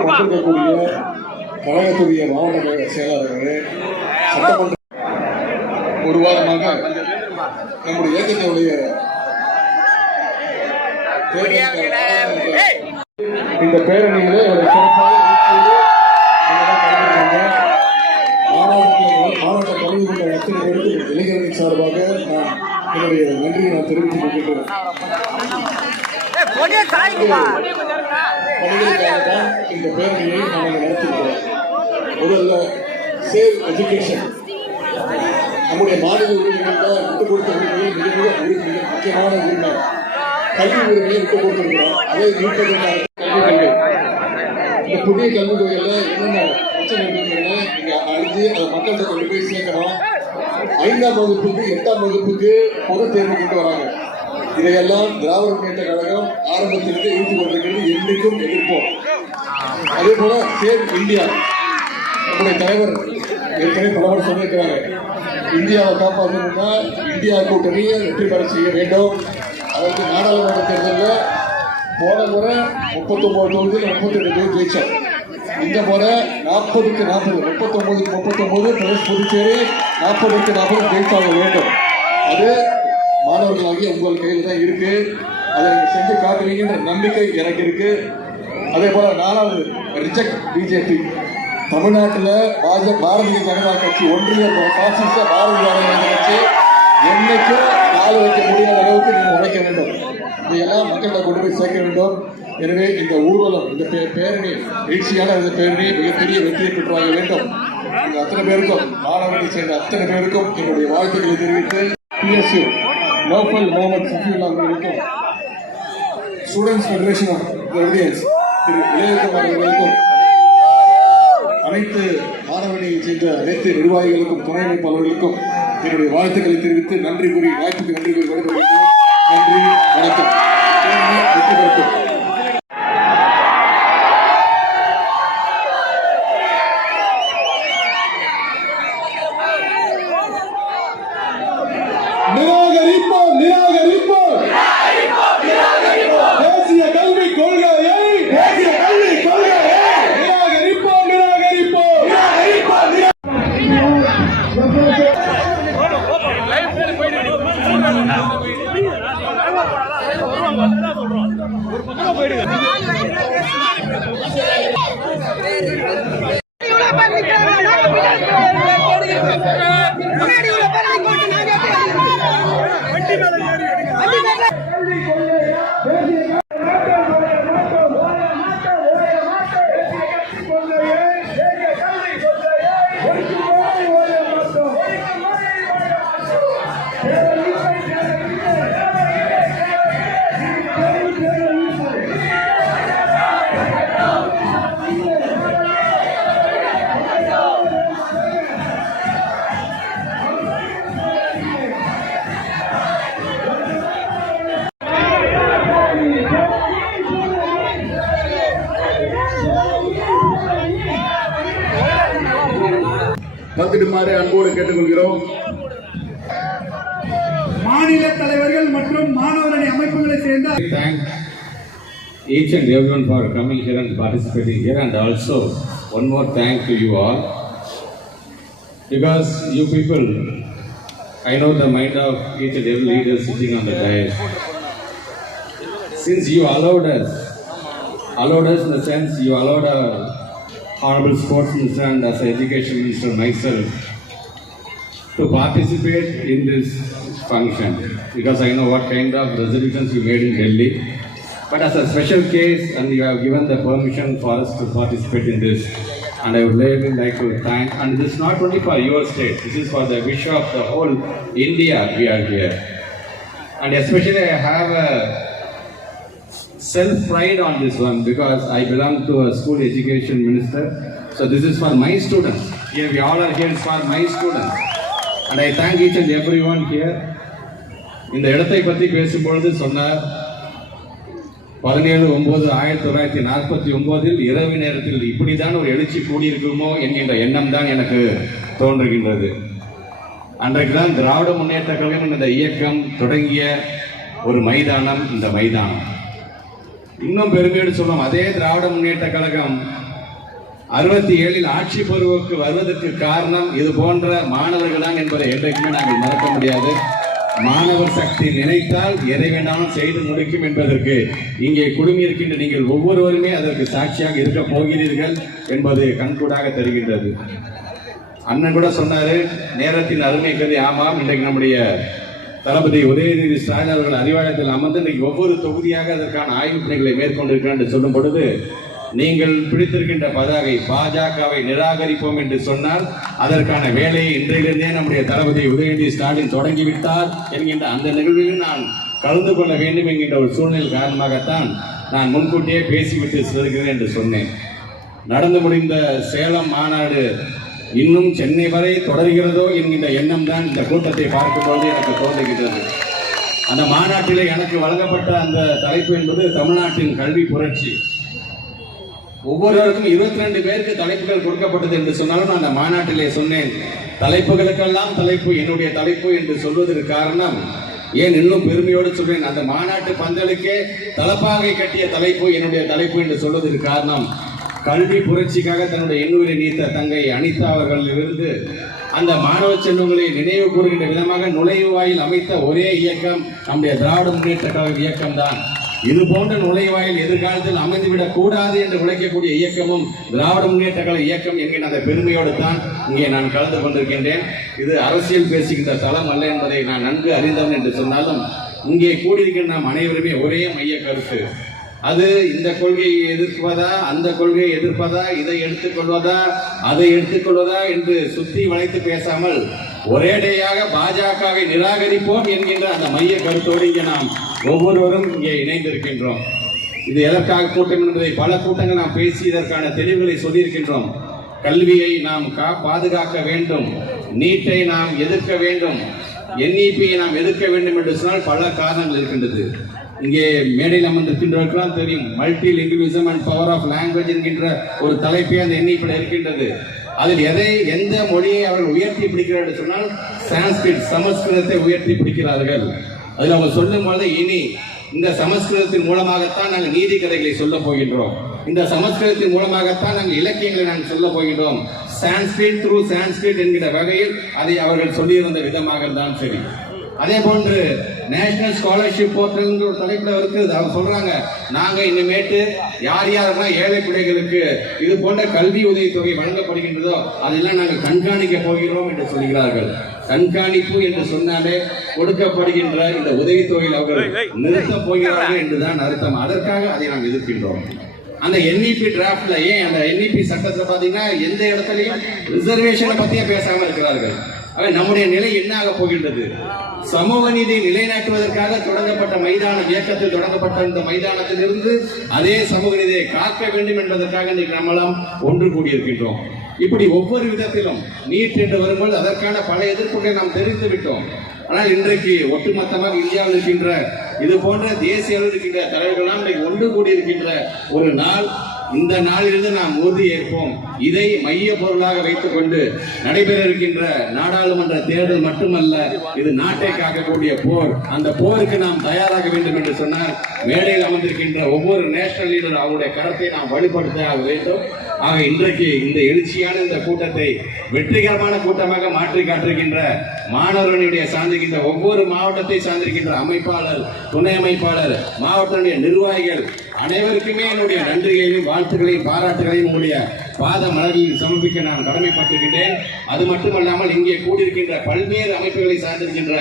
வந்திருக்கக்கூடிய கழகத்துடைய மாவட்ட செயலாளர்களே சட்டமன்ற ஒரு வாரமாக நம்முடைய இயக்கத்தினுடைய இந்த பேரணியிலே ஒரு சிறப்பாக மாவட்ட கல்வி கொண்ட அத்தனை பேருக்கு இளைஞர்களின் சார்பாக நான் என்னுடைய நன்றியை நான் தெரிவித்துக் தான் இந்த பேரணியை நாங்கள் நடத்தியிருக்கிறோம். முதல்ல சேவ் எஜுகேஷன். நம்முடைய மாநில உரிமைகளில் விட்டு கொடுத்த உரிமையை மிக மிக உரிமை முக்கியமான உரிமை. கல்வி உரிமையை விட்டு கொடுத்திருக்கிறோம் அதை மீட்பதற்கான கல்வி. கொள்கை இந்த புதிய கல்விக் கொள்கையில் என்னென்ன பிரச்சனை இருக்குங்கிறத நீங்க அறிஞ்சு அதை மக்கள்கிட்ட கொண்டு போய் சேர்க்கணும். ஐந்தாம் வகுப்புக்கு எட்டாம் வகுப்புக்கு பொது தேர்வு கொண்டு வராங்க. இதையெல்லாம் திராவிட முன்னேற்ற கழகம் ஆரம்பத்திலிருந்து இழுத்து கொண்டிருக்கிறது. என்றைக்கும் எதிர்ப்போம். அதே போல சேவ் இந்தியா நம்முடைய தலைவர் ஏற்கனவே பலவர் சொல்லியிருக்கிறாங்க இந்தியாவை காப்பாற்றணும்னா இந்தியா கூட்டணியை வெற்றி பெற செய்ய வேண்டும். அதற்கு நாடாளுமன்ற தேர்தலில் போன முறை முப்பத்தொன்பது தொகுதியில் முப்பத்தெட்டு தொகுதி ஜெயிச்சார் இந்த முறை நாற்பதுக்கு நாற்பது முப்பத்தொன்பதுக்கு முப்பத்தொன்பது பிரதேச புதுச்சேரி நாற்பதுக்கு நாற்பது ஜெயிச்சாக வேண்டும். அது மாணவர்களாகி உங்கள் கையில் தான் இருக்கு. அதை நீங்கள் செஞ்சு காட்டுவீங்கன்ற நம்பிக்கை எனக்கு இருக்கு. அதே போல நாலாவது ரிஜெக்ட் பிஜேபி தமிழ்நாட்டில் பாஜக பாரதிய ஜனதா கட்சி ஒன்றிய பாசிச பாரதிய ஜனதா கட்சி என்னைக்கும் கால வைக்க முடியாத அளவுக்கு நீங்கள் உழைக்க வேண்டும். இதையெல்லாம் மக்கள்கிட்ட கொண்டு போய் சேர்க்க வேண்டும். எனவே இந்த ஊர்வலம் இந்த பே- பேரணி எழுச்சியான இந்த பேரணி மிகப்பெரிய வெற்றியை வாங்க வேண்டும். இந்த அத்தனை பேருக்கும் மாணவர்களை சேர்ந்த அத்தனை பேருக்கும் என்னுடைய வாழ்த்துக்களை தெரிவித்து பிஎஸ்யூ லோக்கல் முகமது சஃபியுல்லா அவர்களுக்கும் students federation of residence Thiru Ilayakumar அவர்களுக்கும் அனைத்து மாணவனியை சேர்ந்த அனைத்து நிர்வாகிகளுக்கும் துணை அமைப்பாளர்களுக்கும் என்னுடைய வாழ்த்துக்களை தெரிவித்து நன்றி கூறி வாய்ப்புக்கு நன்றி கூறி நன்றி வணக்கம். வெற்றி பெறட்டும் நிராகரிப்போம் நிராகரிப்போம் தேசிய கல்விக் கொள்கையை தேசிய கல்விக் கொள்கையை நிராகரிப்போம் நிராகரிப்போம் போயிடுங்க. பங்கிடுமாறு அன்போடு கேட்டுக்கொள்கிறோம் மாநில தலைவர்கள் மற்றும் மாணவரணி அமைப்புகளை சேர்ந்த each and everyone for coming here and participating here and also one more thank to you all because you people I know the mind of each and every leader sitting on the dais since you allowed us allowed us in the sense you allowed our honorable sports minister and as an education minister myself to participate in this function because I know what kind of resolutions you made in Delhi. But as a special case, and you have given the permission for us to participate in this, and I would really like to thank. And this is not only for your state; this is for the wish of the whole India. We are here, and especially I have a self pride on this one because I belong to a school education minister. So this is for my students. Here we all are here is for my students. And I thank each and everyone here. இந்த இடத்தை பற்றி பேசும்பொழுது சொன்னார் பதினேழு ஒன்பது ஆயிரத்தி தொள்ளாயிரத்தி நாற்பத்தி ஒன்பதில் இரவு நேரத்தில் இப்படிதான் ஒரு எழுச்சி கூடியிருக்குமோ என்கின்ற எண்ணம் தான் எனக்கு தோன்றுகின்றது அன்றைக்கு தான் திராவிட முன்னேற்ற கழகம் இந்த இயக்கம் தொடங்கிய ஒரு மைதானம் இந்த மைதானம் இன்னும் பெருமையோடு சொல்லலாம் அதே திராவிட முன்னேற்ற கழகம் அறுபத்தி ஏழில் ஆட்சி பொறுப்புக்கு வருவதற்கு காரணம் இது போன்ற மாணவர்கள் தான் என்பதை என்றைக்குமே நாங்கள் மறக்க முடியாது. மாணவர் சக்தி நினைத்தால் எதை வேண்டாலும் செய்து முடிக்கும் என்பதற்கு இங்கே குடுமியிருக்கின்ற நீங்கள் ஒவ்வொருவருமே அதற்கு சாட்சியாக இருக்க போகிறீர்கள் என்பது கண்கூடாக தெரிகின்றது. அண்ணன் கூட சொன்னாரு நேரத்தின் அருமை கருதி ஆமாம் இன்றைக்கு நம்முடைய தளபதி உதயநிதி ஸ்டாலின் அவர்கள் அறிவாலயத்தில் அமர்ந்து இன்றைக்கு ஒவ்வொரு தொகுதியாக அதற்கான ஆய்வுப் பணிகளை மேற்கொண்டிருக்கிறார் என்று சொல்லும் பொழுது நீங்கள் பிடித்திருக்கின்ற பதாகை பாஜகவை நிராகரிப்போம் என்று சொன்னால் அதற்கான வேலையை இன்றையிலிருந்தே நம்முடைய தளபதி உதயநிதி ஸ்டாலின் தொடங்கிவிட்டார் என்கின்ற அந்த நிகழ்வில் நான் கலந்து கொள்ள வேண்டும் என்கின்ற ஒரு சூழ்நிலை காரணமாகத்தான் நான் முன்கூட்டியே பேசிவிட்டு செல்கிறேன் என்று சொன்னேன். நடந்து முடிந்த சேலம் மாநாடு இன்னும் சென்னை வரை தொடர்கிறதோ என்கின்ற எண்ணம் தான் இந்த கூட்டத்தை பார்க்கும்போது எனக்கு தோன்றுகிறது அந்த மாநாட்டிலே எனக்கு வழங்கப்பட்ட அந்த தலைப்பு என்பது தமிழ்நாட்டின் கல்வி புரட்சி. ஒவ்வொருவருக்கும் இருபத்தி ரெண்டு பேருக்கு தலைப்புகள் கொடுக்கப்பட்டது என்று சொன்னாலும் நான் அந்த மாநாட்டிலே சொன்னேன். தலைப்புகளுக்கெல்லாம் தலைப்பு என்னுடைய தலைப்பு என்று சொல்வதற்கு காரணம் ஏன் இன்னும் பெருமையோடு சொல்றேன் அந்த மாநாட்டு பந்தலுக்கே தலப்பாகை கட்டிய தலைப்பு என்னுடைய தலைப்பு என்று சொல்வதற்கு காரணம் கல்வி புரட்சிக்காக தன்னுடைய எண்ணூரை நீத்த தங்கை அனிதா அவர்களிலிருந்து அந்த மாணவ செல்வங்களை நினைவு கூறுகின்ற விதமாக நுழைவாயில் அமைத்த ஒரே இயக்கம் நம்முடைய திராவிட முன்னேற்ற கழக இயக்கம்தான் இது போன்ற நுழைவாயில் எதிர்காலத்தில் அமைந்துவிடக் கூடாது என்று உழைக்கக்கூடிய இயக்கமும் திராவிட முன்னேற்ற கழக இயக்கம் என்கிற அந்த பெருமையோடு தான் இங்கே நான் கலந்து கொண்டிருக்கின்றேன். இது அரசியல் பேசுகின்ற தளம் அல்ல என்பதை நான் நன்கு அறிந்தவன் என்று சொன்னாலும் இங்கே கூடியிருக்கின்ற நாம் அனைவருமே ஒரே மைய கருத்து. அது இந்த கொள்கையை எதிர்ப்பதா அந்த கொள்கையை எதிர்ப்பதா இதை எடுத்துக்கொள்வதா அதை எடுத்துக்கொள்வதா என்று சுத்தி வளைத்து பேசாமல் ஒரேடையாக பாஜகவை நிராகரிப்போம் என்கின்ற அந்த மைய கருத்தோடு இங்கே நாம் ஒவ்வொருவரும் இங்கே இணைந்திருக்கின்றோம். இது எதற்காக கூட்டம் என்பதை பல கூட்டங்கள் நாம் பேசி இதற்கான தெளிவுகளை சொல்லியிருக்கின்றோம். கல்வியை நாம் கா பாதுகாக்க வேண்டும். நீட்டை நாம் எதிர்க்க வேண்டும். என்இபியை நாம் எதிர்க்க வேண்டும் என்று சொன்னால் பல காரணங்கள் இருக்கின்றது. இங்கே மேடையில் அமர்ந்திருக்கின்றவர்களால் தெரியும் multilingualism and power of language என்கின்ற ஒரு தலைப்பே அந்த எண்ணிக்கையில் இருக்கின்றது. அதில் எதை எந்த மொழியை அவர்கள் உயர்த்தி பிடிக்கிறார்கள் சொன்னால் சான்ஸ்கிரிட் சமஸ்கிருதத்தை உயர்த்தி பிடிக்கிறார்கள். அதில் அவங்க சொல்லும் போது இனி இந்த சமஸ்கிருதத்தின் மூலமாகத்தான் நாங்கள் நீதி கதைகளை சொல்ல போகின்றோம். இந்த சமஸ்கிருதத்தின் மூலமாகத்தான் நாங்கள் இலக்கியங்களை நாங்கள் சொல்ல போகின்றோம். சான்ஸ்கிரிட் த்ரூ சான்ஸ்கிரிட் என்கிற வகையில் அதை அவர்கள் சொல்லியிருந்த விதமாக தான் சரி. அதே போன்று நேஷனல் ஸ்காலர்ஷிப் போர்ட்டல் ஒரு தலைப்புல இருக்குது. அவங்க சொல்றாங்க நாங்க இனிமேட்டு யார் யாரெல்லாம் ஏழை பிள்ளைகளுக்கு இது போன்ற கல்வி உதவித்தொகை வழங்கப்படுகின்றதோ அதெல்லாம் நாங்கள் கண்காணிக்க போகிறோம் என்று சொல்கிறார்கள். கண்காணிப்பு என்று சொன்னாலே கொடுக்கப்படுகின்ற இந்த உதவித்தொகையில் அவர்கள் நிறுத்தப் போகிறார்கள் என்றுதான் அர்த்தம். அதற்காக அதை நாம் எதிர்க்கின்றோம். அந்த என்இபி டிராஃப்ட்ல ஏன் அந்த என்இபி சட்டத்துல பாத்தீங்கன்னா எந்த இடத்துலயும் ரிசர்வேஷனை பத்தியே பேசாம இருக்கிறார்கள். ஆக நம்முடைய நிலை என்ன ஆக போகின்றது? சமூக நீதியை நிலைநாட்டுவதற்காக தொடங்கப்பட்ட மைதானம் இயக்கத்தில் தொடங்கப்பட்ட இந்த மைதானத்தில் இருந்து அதே சமூக நீதியை காக்க வேண்டும் என்பதற்காக இன்றைக்கு நம்மளாம் ஒன்று கூடியிருக்கின்றோம். இப்படி ஒவ்வொரு விதத்திலும் நீட் என்று வரும்போது அதற்கான பல எதிர்ப்புகளை நாம் தெரிந்து விட்டோம். ஆனால் இன்றைக்கு ஒட்டுமொத்தமாக இந்தியாவில் இருக்கின்ற இது போன்ற தேசிய அளவில் இருக்கின்ற தலைவர்களாம் இன்றைக்கு ஒன்று கூடியிருக்கின்ற ஒரு நாள் இந்த நாளிலிருந்து நாம் உறுதி ஏற்போம். இதை மைய பொருளாக வைத்துக் கொண்டு நடைபெற இருக்கின்ற நாடாளுமன்ற தேர்தல் மட்டுமல்ல இது நாட்டை காக்கக்கூடிய போர். அந்த போருக்கு நாம் தயாராக வேண்டும் என்று சொன்னால் மேடையில் அமர்ந்திருக்கின்ற ஒவ்வொரு நேஷனல் லீடர் அவருடைய கருத்தை நாம் வலுப்படுத்த ஆக வேண்டும். ஆக இன்றைக்கு இந்த எழுச்சியான இந்த கூட்டத்தை வெற்றிகரமான கூட்டமாக மாற்றி காட்டிருக்கின்ற மாணவர்களுடைய சார்ந்திருக்கின்ற ஒவ்வொரு மாவட்டத்தை சார்ந்திருக்கின்ற அமைப்பாளர் துணை அமைப்பாளர் மாவட்டனுடைய நிர்வாகிகள் அனைவருக்குமே என்னுடைய நன்றிகளையும் வாழ்த்துக்களையும் பாராட்டுகளையும் உங்களுடைய பாத மலரில் சமர்ப்பிக்க நான் கடமைப்பட்டிருக்கின்றேன். அது மட்டுமல்லாமல் இங்கே கூடியிருக்கின்ற பல்வேறு அமைப்புகளை சார்ந்திருக்கின்ற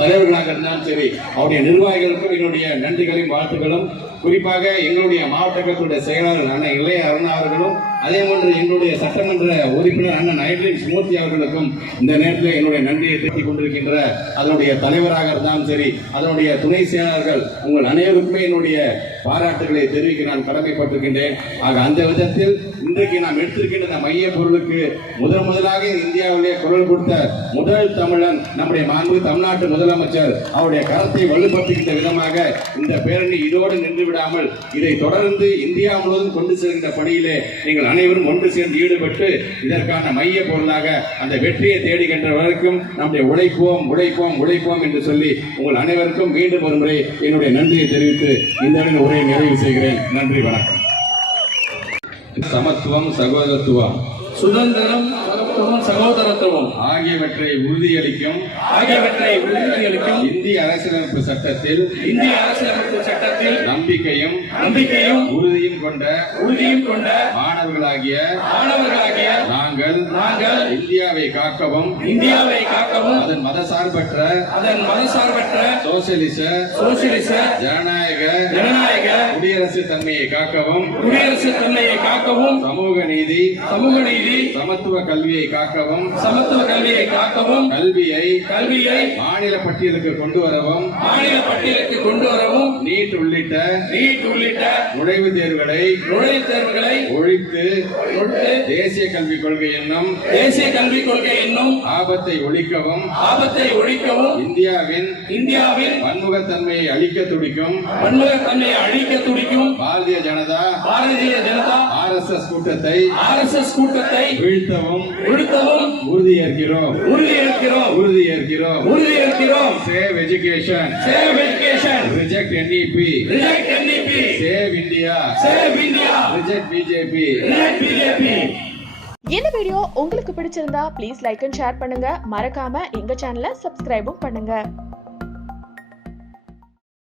தலைவர்களாக இருந்தாலும் சரி அவருடைய நிர்வாகிகளுக்கும் என்னுடைய நன்றிகளையும் வாழ்த்துக்களும். குறிப்பாக எங்களுடைய மாவட்ட கட்சியுடைய செயலாளர் அண்ணன் இளைய அருணா அவர்களும் அதே போன்று எங்களுடைய சட்டமன்ற உறுப்பினர் அண்ணன் ஐட்ரின் மூர்த்தி அவர்களுக்கும் இந்த நேரத்தில் என்னுடைய நன்றியை தெரிவித்துக் கொண்டிருக்கின்ற அதனுடைய தலைவராக இருந்தாலும் சரி அதனுடைய துணை செயலாளர்கள் உங்கள் அனைவருக்குமே என்னுடைய பாராட்டுகளை தெரிவிக்க நான் கடமைப்பட்டிருக்கின்றேன். ஆக அந்த விதத்தில் இன்றைக்கு நாம் எடுத்திருக்கின்ற இந்த மைய பொருளுக்கு முதன் முதலாக இந்தியாவிலே குரல் கொடுத்த முதல் தமிழன் நம்முடைய மாண்பு தமிழ்நாட்டு முதலமைச்சர். அவருடைய கரத்தை வலுப்படுத்துகின்ற விதமாக இந்த பேரணி இதோடு நின்று விடாமல் இதை தொடர்ந்து இந்தியா முழுவதும் கொண்டு செல்கின்ற பணியிலே நீங்கள் அனைவரும் ஒன்று சேர்ந்து ஈடுபட்டு இதற்கான மைய பொருளாக அந்த வெற்றியை தேடுகின்ற வரைக்கும் நம்முடைய உழைப்போம் உழைப்போம் உழைப்போம் என்று சொல்லி உங்கள் அனைவருக்கும் மீண்டும் ஒரு முறை என்னுடைய நன்றியை தெரிவித்து இந்த உரையை நிறைவு செய்கிறேன். நன்றி வணக்கம். சமத்துவம் சகோதரத்துவம். சுதந்திரம் சமத்துவம் சகோதரத்துவம். ஆகியவற்றை உறுதியளிக்கும் ஆகியவற்றை உறுதியளிக்கும் இந்திய அரசியலமைப்பு சட்டத்தில் இந்திய அரசியலமைப்பு சட்டத்தில் நம்பிக்கையும் நம்பிக்கையும் உறுதியும் கொண்ட உறுதியும் கொண்ட மாணவர்களாகிய மாணவர்களாகிய நாங்கள் நாங்கள் இந்தியாவை காக்கவும் இந்தியாவை காக்கவும் அதன் மதசார்பற்ற அதன் மதசார்பற்ற சோசியலிச சோசியலிச ஜனநாயக ஜனநாயக குடியரசு தன்மையை காக்கவும் குடியரசு தன்மையை காக்கவும் சமூக நீதி சமூக நீதி சமத்துவ கல்வியை காக்கவும் சமத்துவ கல்வியை காக்கவும் கல்வியை கல்வியை மாநில பட்டியலுக்கு கொண்டு வரவும் மாநில பட்டியலுக்கு கொண்டு வரவும் நீட் உள்ளிட்ட நீட் உள்ளிட்ட நுழைவுத் தேர்வுகளை நுழைவுத் தேர்வுகளை ஒழித்து ஒழித்து தேசிய கல்விக் கொள்கை என்னும் தேசிய கல்விக் கொள்கை என்னும் ஆபத்தை ஒழிக்கவும் ஆபத்தை ஒழிக்கவும் இந்தியாவின் இந்தியாவின் பன்முகத்தன்மையை அழிக்க துடிக்கும் பன்முகத்தன்மையை அழிக்க துடிக்கும் Bharatiya Janata Bharatiya Janata R S S கூட்டத்தை ஆர் எஸ் எஸ் கூட்டத்தை வீழ்த்தவும் வீழ்த்தவும் உறுதியேற்கிறோம். உறுதியேற்கிறோம் உறுதியேற்கிறோம். உறுதியேற்கிறோம் save education save education reject NEP reject NEP save India save India reject BJP reject BJP இந்த வீடியோ உங்களுக்கு பிடிச்சிருந்தா ப்ளீஸ் லைக் அண்ட் ஷேர் பண்ணுங்க. மறக்காம எங்க சேனலை சப்ஸ்கிரைபும் பண்ணுங்க.